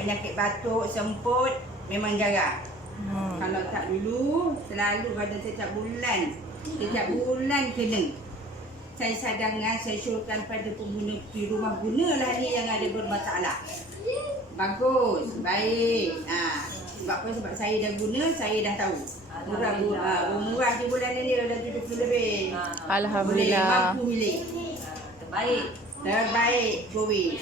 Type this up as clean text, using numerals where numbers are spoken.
penyakit batuk, semput memang jarang. Kalau tak dulu, selalu pada setiap bulan kena. Saya sadangan, saya syorkan pada pengguna di rumah gunalah ni yang ada bermasalah. Bagus, baik. Sebab apa? Sebab saya dah guna, saya dah tahu. Murah di bulan ni dah 70 lebih. Alhamdulillah. Boleh mampu milik. Terbaik. Terbaik, Gowi.